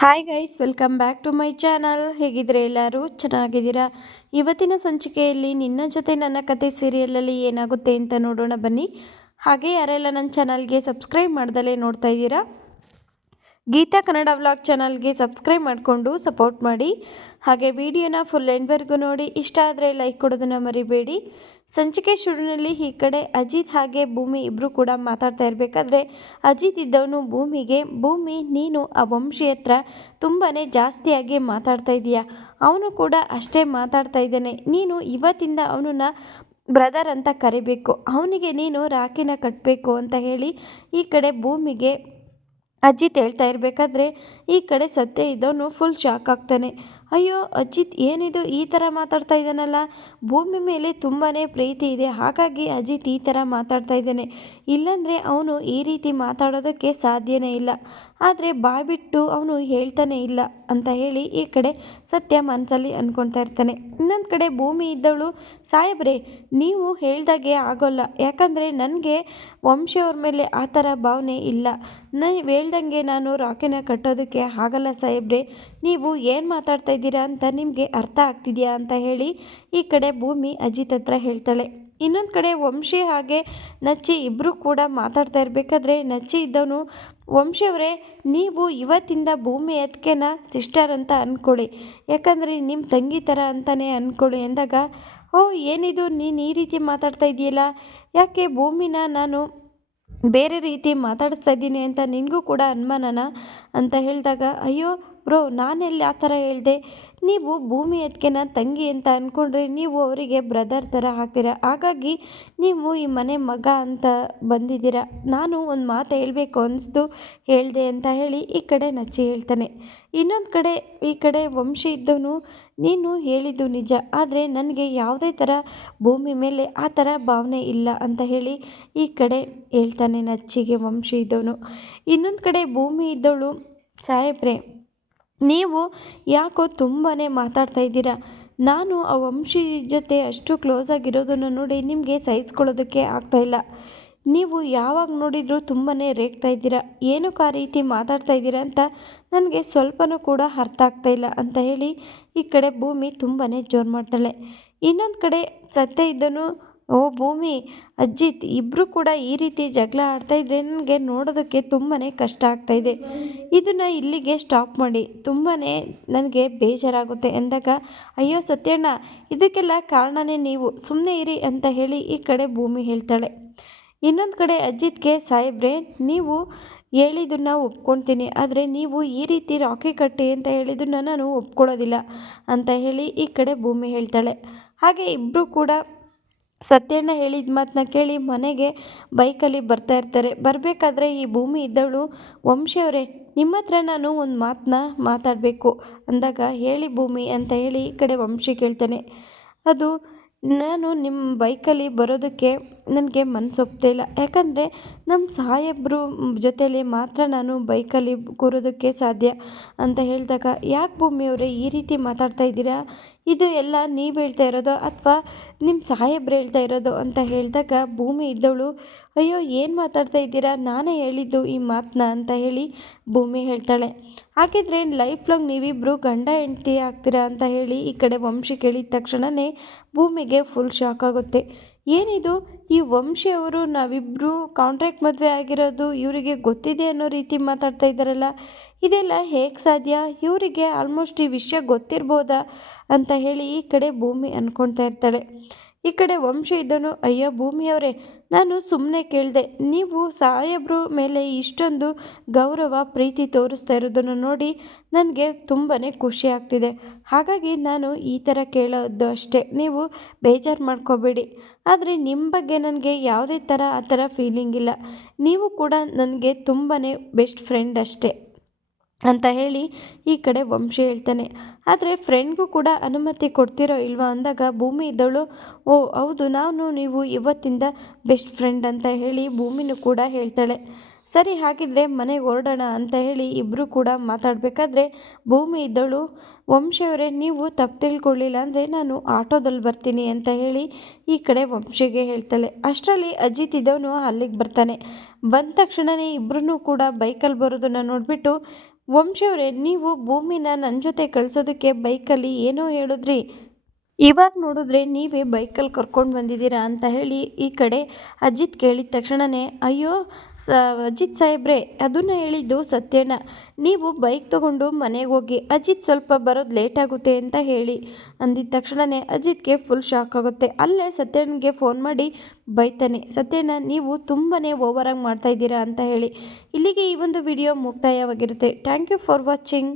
Hi guys welcome back to my channel ಹೇಗಿದ್ರೆ ಎಲ್ಲರೂ ಚೆನ್ನಾಗಿದ್ದೀರಾ? ಇವತ್ತಿನ ಸಂಚಿಕೆಯಲ್ಲಿ ನಿನ್ನ ಜೊತೆ ನನ್ನ ಕತೆ ಸೀರಿಯಲಲ್ಲಿ ಏನಾಗುತ್ತೆ ಅಂತ ನೋಡೋಣ ಬನ್ನಿ. ಹಾಗೆ ಯಾರೆಲ್ಲ ನನ್ನ ಚಾನಲ್ಗೆ ಸಬ್ಸ್ಕ್ರೈಬ್ ಮಾಡ್ದಲೇ ನೋಡ್ತಾ ಇದ್ದೀರಾ? ಗೀತಾ ಕನ್ನಡ ವ್ಲಾಗ್ ಚಾನಲ್ಗೆ ಸಬ್ಸ್ಕ್ರೈಬ್ ಮಾಡಿಕೊಂಡು ಸಪೋರ್ಟ್ ಮಾಡಿ. ಹಾಗೆ ವಿಡಿಯೋನ ಫುಲ್ ಎಂಡ್ವರೆಗೂ ನೋಡಿ. ಇಷ್ಟ ಆದರೆ ಲೈಕ್ ಕೊಡೋದನ್ನು ಮರಿಬೇಡಿ. ಸಂಚಿಕೆ ಶುರುವಿನಲ್ಲಿ ಈ ಕಡೆ ಅಜಿತ್ ಹಾಗೆ ಭೂಮಿ ಇಬ್ಬರು ಕೂಡ ಮಾತಾಡ್ತಾ ಇರಬೇಕಾದ್ರೆ ಅಜಿತ್ ಇದ್ದವನು ಭೂಮಿಗೆ, ಭೂಮಿ, ನೀನು ಆ ವಂಶಿ ಹತ್ರ ತುಂಬಾ ಜಾಸ್ತಿಯಾಗಿ ಮಾತಾಡ್ತಾ ಇದೀಯ? ಅವನು ಕೂಡ ಅಷ್ಟೇ ಮಾತಾಡ್ತಾ ಇದ್ದಾನೆ. ನೀನು ಇವತ್ತಿಂದ ಅವನನ್ನ ಬ್ರದರ್ ಅಂತ ಕರಿಬೇಕು. ಅವನಿಗೆ ನೀನು ರಾಖಿನ ಕಟ್ಟಬೇಕು ಅಂತ ಹೇಳಿ ಈ ಕಡೆ ಭೂಮಿಗೆ ಅಜಿತ್ ಹೇಳ್ತಾ ಇರಬೇಕಾದ್ರೆ, ಈ ಕಡೆ ಸತ್ಯ ಇದ್ದವನು ಫುಲ್ ಶಾಕ್ ಆಗ್ತಾನೆ. ಅಯ್ಯೋ, ಅಜಿತ್ ಏನಿದು ಈ ಥರ ಮಾತಾಡ್ತಾ ಇದ್ದಾನಲ್ಲ? ಭೂಮಿ ಮೇಲೆ ತುಂಬಾ ಪ್ರೀತಿ ಇದೆ, ಹಾಗಾಗಿ ಅಜಿತ್ ಈ ಥರ ಮಾತಾಡ್ತಾ ಇದ್ದಾನೆ. ಇಲ್ಲಾಂದರೆ ಅವನು ಈ ರೀತಿ ಮಾತಾಡೋದಕ್ಕೆ ಸಾಧ್ಯನೇ ಇಲ್ಲ. ಆದರೆ ಬಾಯ್ಬಿಟ್ಟು ಅವನು ಹೇಳ್ತಾನೆ ಇಲ್ಲ ಅಂತ ಹೇಳಿ ಈ ಕಡೆ ಸತ್ಯ ಮನಸ್ಸಲ್ಲಿ ಅಂದ್ಕೊಳ್ತಾ ಇರ್ತಾನೆ. ಇನ್ನೊಂದು ಕಡೆ ಭೂಮಿ ಇದ್ದವಳು, ಸಾಹೇಬ್ರೆ, ನೀವು ಹೇಳ್ದಾಗೆ ಆಗೋಲ್ಲ. ಯಾಕಂದರೆ ನನಗೆ ವಂಶವ್ರ ಮೇಲೆ ಆ ಥರ ಭಾವನೆ ಇಲ್ಲ. ನೀವು ಹೇಳ್ದಂಗೆ ನಾನು ರಾಕೆನ ಕಟ್ಟೋದಕ್ಕೆ ಆಗಲ್ಲ ಸಾಹೇಬ್ರೆ. ನೀವು ಏನು ಮಾತಾಡ್ತಾ ಇದ್ದೀರಾ ಅಂತ ನಿಮಗೆ ಅರ್ಥ ಆಗ್ತಿದೆಯಾ? ಅಂತ ಹೇಳಿ ಈ ಕಡೆ ಭೂಮಿ ಅಜಿತ್ ಹತ್ರ ಹೇಳ್ತಾಳೆ. ಇನ್ನೊಂದು ಕಡೆ ವಂಶಿ ಹಾಗೆ ನಚ್ಚಿ ಇಬ್ಬರು ಕೂಡ ಮಾತಾಡ್ತಾ ಇರಬೇಕಾದ್ರೆ ನಚ್ಚಿ ಇದ್ದವನು ವಂಶಿಯವರೇ ನೀವು ಇವತ್ತಿಂದ ಭೂಮಿ ಎತ್ಕೆನ ಸಿಸ್ಟರ್ ಅಂತ ಅಂದ್ಕೊಳ್ಳಿ ಯಾಕಂದರೆ ನಿಮ್ಮ ತಂಗಿ ಥರ ಅಂತಲೇ ಅಂದ್ಕೊಳ್ಳಿ ಅಂದಾಗ, ಓ, ಏನಿದು? ನೀನು ಈ ರೀತಿ ಮಾತಾಡ್ತಾ ಇದೆಯಲ್ಲ ಯಾಕೆ ಭೂಮಿನ ನಾನು ಬೇರೆ ರೀತಿ ಮಾತಾಡಿಸ್ತಾ ಇದ್ದೀನಿ ಅಂತ ನಿನಗೂ ಕೂಡ ಅನುಮಾನನ? ಅಂತ ಹೇಳಿದಾಗ, ಅಯ್ಯೋ ಬ್ರೋ, ನಾನೆಲ್ಲಿ ಆ ಥರ ಹೇಳಿದೆ? ನೀವು ಭೂಮಿ ಎತ್ಕೆನ ತಂಗಿ ಅಂತ ಅಂದ್ಕೊಂಡ್ರೆ ನೀವು ಅವರಿಗೆ ಬ್ರದರ್ ಥರ ಹಾಕ್ತೀರ ಹಾಗಾಗಿ ನೀವು ಈ ಮನೆ ಮಗ ಅಂತ ಬಂದಿದ್ದೀರ? ನಾನು ಒಂದು ಮಾತು ಹೇಳಬೇಕು ಅನ್ನಿಸ್ತು ಹೇಳಿದೆ ಅಂತ ಹೇಳಿ ಈ ಕಡೆ ನಚ್ಚಿ ಹೇಳ್ತಾನೆ. ಇನ್ನೊಂದು ಕಡೆ ಈ ಕಡೆ ವಂಶಿ ಇದ್ದವನು ನೀನು ಹೇಳಿದ್ದು ನಿಜ, ಆದರೆ ನನಗೆ ಯಾವುದೇ ಥರ ಭೂಮಿ ಮೇಲೆ ಆ ಥರ ಭಾವನೆ ಇಲ್ಲ ಅಂತ ಹೇಳಿ ಈ ಕಡೆ ಹೇಳ್ತಾನೆ ನಚ್ಚಿಗೆ ವಂಶಿ ಇದ್ದವನು. ಇನ್ನೊಂದು ಕಡೆ ಭೂಮಿ ಇದ್ದವಳು, ಸಾಹೇಬ್ರೆ ನೀವು ಯಾಕೋ ತುಂಬಾ ಮಾತಾಡ್ತಾ ಇದ್ದೀರಾ? ನಾನು ಆ ವಂಶಿ ಜೊತೆ ಅಷ್ಟು ಕ್ಲೋಸ್ ಆಗಿರೋದನ್ನು ನೋಡಿ ನಿಮಗೆ ಸಹಿಸ್ಕೊಳ್ಳೋದಕ್ಕೆ ಆಗ್ತಾಯಿಲ್ಲ ನೀವು ಯಾವಾಗ ನೋಡಿದರೂ ತುಂಬಾ ರೇಗ್ತಾ ಇದ್ದೀರಾ? ಏನಕ್ಕೆ ಆ ರೀತಿ ಮಾತಾಡ್ತಾ ಇದ್ದೀರಾ ಅಂತ ನನಗೆ ಸ್ವಲ್ಪನೂ ಕೂಡ ಅರ್ಥ ಆಗ್ತಾ ಇಲ್ಲ ಅಂತ ಹೇಳಿ ಈ ಕಡೆ ಭೂಮಿ ತುಂಬಾ ಜೋರು ಮಾಡ್ತಾಳೆ. ಇನ್ನೊಂದು ಕಡೆ ಸತ್ಯ ಇದ್ದನು ಓ ಭೂಮಿ, ಅಜ್ಜಿತ್ ಇಬ್ಬರು ಕೂಡ ಈ ರೀತಿ ಜಗಳ ಆಡ್ತಾ ಇದ್ರೆ ನನಗೆ ನೋಡೋದಕ್ಕೆ ತುಂಬಾ ಕಷ್ಟ ಆಗ್ತಾ ಇದೆ. ಇದನ್ನು ಇಲ್ಲಿಗೆ ಸ್ಟಾಪ್ ಮಾಡಿ. ತುಂಬಾ ನನಗೆ ಬೇಜಾರಾಗುತ್ತೆ ಎಂದಾಗ ಅಯ್ಯೋ ಸತ್ಯಣ್ಣ, ಇದಕ್ಕೆಲ್ಲ ಕಾರಣನೇ ನೀವು. ಸುಮ್ಮನೆ ಇರಿ ಅಂತ ಹೇಳಿ ಈ ಕಡೆ ಭೂಮಿ ಹೇಳ್ತಾಳೆ. ಇನ್ನೊಂದು ಕಡೆ ಅಜ್ಜಿತ್ಗೆ, ಸಾಹೇಬ್ರೆ, ನೀವು ಹೇಳಿದ್ದನ್ನು ಒಪ್ಕೊಳ್ತೀನಿ ಆದರೆ ನೀವು ಈ ರೀತಿ ರಾಕಿ ಕಟ್ಟಿ ಅಂತ ಹೇಳಿದ್ದನ್ನು ನಾನು ಒಪ್ಕೊಳ್ಳೋದಿಲ್ಲ ಅಂತ ಹೇಳಿ ಈ ಕಡೆ ಭೂಮಿ ಹೇಳ್ತಾಳೆ. ಹಾಗೆ ಇಬ್ಬರು ಕೂಡ ಸತ್ಯಣ್ಣ ಹೇಳಿದ ಮಾತನ್ನ ಕೇಳಿ ಮನೆಗೆ ಬೈಕಲ್ಲಿ ಬರ್ತಾ ಇರ್ತಾರೆ. ಬರಬೇಕಾದ್ರೆ ಈ ಭೂಮಿ ಇದ್ದವಳು ವಂಶಿಯವರೇ ನಿಮ್ಮ ಹತ್ರ ನಾನು ಒಂದು ಮಾತನ್ನ ಮಾತಾಡಬೇಕು. ಅಂದಾಗ, ಹೇಳಿ ಭೂಮಿ ಅಂತ ಹೇಳಿ ಈ ಕಡೆ ವಂಶಿ ಕೇಳ್ತಾನೆ. ಅದು, ನಾನು ನಿಮ್ಮ ಬೈಕಲ್ಲಿ ಬರೋದಕ್ಕೆ ನನಗೆ ಮನಸ್ಸು ಇಲ್ಲ. ಯಾಕಂದರೆ ನಮ್ಮ ಸಾಹೇಬ್ರು ಜೊತೆಯಲ್ಲಿ ಮಾತ್ರ ನಾನು ಬೈಕಲ್ಲಿ ಕೂರೋದಕ್ಕೆ ಸಾಧ್ಯ ಅಂತ ಹೇಳಿದಾಗ, ಯಾಕೆ ಭೂಮಿಯವರೇ ಈ ರೀತಿ ಮಾತಾಡ್ತಾ ಇದ್ದೀರಾ? ಇದು ಎಲ್ಲ ನೀವು ಹೇಳ್ತಾ ಇರೋದು ಅಥವಾ ನಿಮ್ಮ ಸಾಹೇಬ್ರು ಹೇಳ್ತಾ ಇರೋದು ಅಂತ ಹೇಳಿದಾಗ ಭೂಮಿ ಇದ್ದವಳು, ಅಯ್ಯೋ, ಏನು ಮಾತಾಡ್ತಾ ಇದ್ದೀರಾ? ನಾನೇ ಹೇಳಿದ್ದು ಈ ಮಾತನ್ನ ಅಂತ ಹೇಳಿ ಭೂಮಿ ಹೇಳ್ತಾಳೆ. ಹಾಗಿದ್ರೆ ಲೈಫ್ ಲಾಂಗ್ ನೀವಿಬ್ಬರು ಗಂಡ, ಹೆಂಡತಿ ಆಗ್ತೀರಾ ಅಂತ ಹೇಳಿ ಈ ಕಡೆ ವಂಶಿ ಕೇಳಿದ ತಕ್ಷಣವೇ ಭೂಮಿಗೆ ಫುಲ್ ಶಾಕ್ ಆಗುತ್ತೆ. ಏನಿದು? ಈ ವಂಶಿಯವರು ನಾವಿಬ್ಬರು ಕಾಂಟ್ರಾಕ್ಟ್ ಮದುವೆ ಆಗಿರೋದು ಇವರಿಗೆ ಗೊತ್ತಿದೆ ಅನ್ನೋ ರೀತಿ ಮಾತಾಡ್ತಾ ಇದ್ದಾರಲ್ಲ, ಇದೆಲ್ಲ ಹೇಗೆ ಸಾಧ್ಯ? ಇವರಿಗೆ ಆಲ್ಮೋಸ್ಟ್ ಈ ವಿಷಯ ಗೊತ್ತಿರ್ಬೋದಾ? ಅಂತ ಹೇಳಿ ಈ ಕಡೆ ಭೂಮಿ ಅಂದ್ಕೊಳ್ತಾ ಇರ್ತಾಳೆ. ಈ ಕಡೆ ವಂಶ ಇದ್ದನು, ಅಯ್ಯೋ ಭೂಮಿಯವರೇ, ನಾನು ಸುಮ್ಮನೆ ಕೇಳಿದೆ, ನೀವು ಸಾಹೇಬ್ರ ಮೇಲೆ ಇಷ್ಟೊಂದು ಗೌರವ, ಪ್ರೀತಿ ತೋರಿಸ್ತಾ ಇರೋದನ್ನು ನೋಡಿ ನನಗೆ ತುಂಬಾ ಖುಷಿ ಆಗ್ತಿದೆ. ಹಾಗಾಗಿ ನಾನು ಈ ಥರ ಕೇಳೋದು ಅಷ್ಟೇ, ನೀವು ಬೇಜಾರು ಮಾಡ್ಕೋಬೇಡಿ. ಆದರೆ ನಿಮ್ಮ ಬಗ್ಗೆ ನನಗೆ ಯಾವುದೇ ಥರ ಆ ಥರ ಫೀಲಿಂಗ್ ಇಲ್ಲ. ನೀವು ಕೂಡ ನನಗೆ ತುಂಬಾ ಬೆಸ್ಟ್ ಫ್ರೆಂಡ್ ಅಷ್ಟೇ. ಅಂತ ಹೇಳಿ ಈ ಕಡೆ ವಂಶಿ ಹೇಳ್ತಾನೆ. ಆದರೆ ಫ್ರೆಂಡ್ಗೂ ಕೂಡ ಅನುಮತಿ ಕೊಡ್ತಿರೋ ಇಲ್ವಾ ಅಂದಾಗ ಭೂಮಿ ಇದ್ದವಳು ಓ, ಹೌದು, ನಾನು ನೀವು ಇವತ್ತಿಂದ ಬೆಸ್ಟ್ ಫ್ರೆಂಡ್ ಅಂತ ಹೇಳಿ ಭೂಮಿನೂ ಕೂಡ ಹೇಳ್ತಾಳೆ. ಸರಿ, ಹಾಗಿದ್ರೆ ಮನೆಗೆ ಹೊರಡೋಣ ಅಂತ ಹೇಳಿ ಇಬ್ಬರು ಕೂಡ ಮಾತಾಡಬೇಕಾದ್ರೆ ಭೂಮಿ ಇದ್ದವಳು ವಂಶಿಯವರೇ ನೀವು ತಪ್ಪು ತಿಳ್ಕೊಳ್ಳಿಲ್ಲ ಅಂದರೆ ನಾನು ಆಟೋದಲ್ಲಿ ಬರ್ತೀನಿ ಅಂತ ಹೇಳಿ ಈ ಕಡೆ ವಂಶಿಗೆ ಹೇಳ್ತಾಳೆ. ಅಷ್ಟರಲ್ಲಿ ಅಜಿತ್ ಇದ್ದವನು ಅಲ್ಲಿಗೆ ಬರ್ತಾನೆ. ಬಂದ ತಕ್ಷಣವೇ ಇಬ್ಬರೂ ಕೂಡ ಬೈಕಲ್ಲಿ ಬರೋದನ್ನು ನೋಡಿಬಿಟ್ಟು ವಂಶಿಯವರೇ ನೀವು ಭೂಮಿನ ನನ್ನ ಜೊತೆ ಕಳಿಸೋದಕ್ಕೆ ಬೈಕಲ್ಲಿ ಏನೋ ಹೇಳಿದ್ರಿ. ಇವಾಗ ನೋಡಿದ್ರೆ ನೀವೇ ಬೈಕಲ್ಲಿ ಕರ್ಕೊಂಡು ಬಂದಿದ್ದೀರಾ ಅಂತ ಹೇಳಿ ಈ ಕಡೆ ಅಜಿತ್ ಕೇಳಿದ ತಕ್ಷಣವೇ ಅಯ್ಯೋ, ಸ, ಅಜಿತ್ ಸಾಹೇಬ್ರೆ, ಅದನ್ನು ಹೇಳಿದ್ದು ಸತ್ಯಣ್ಣ ನೀವು ಬೈಕ್ ತಗೊಂಡು ಮನೆಗೆ ಹೋಗಿ, ಅಜಿತ್ ಸ್ವಲ್ಪ ಬರೋದು ಲೇಟ್ ಆಗುತ್ತೆ ಅಂತ ಹೇಳಿ ಅಂದಿದ ತಕ್ಷಣವೇ ಅಜಿತ್ಗೆ ಫುಲ್ ಶಾಕ್ ಆಗುತ್ತೆ. ಅಲ್ಲೇ ಸತ್ಯಣ್ಣಗೆ ಫೋನ್ ಮಾಡಿ ಬೈತಾನೆ, ಸತ್ಯಣ್ಣ, ನೀವು ತುಂಬಾ ಓವರಾಗಿ ಮಾಡ್ತಾ ಇದ್ದೀರಾ ಅಂತ ಹೇಳಿ. ಇಲ್ಲಿಗೆ ಈ ಒಂದು video ಮುಕ್ತಾಯವಾಗಿರುತ್ತೆ. Thank you for watching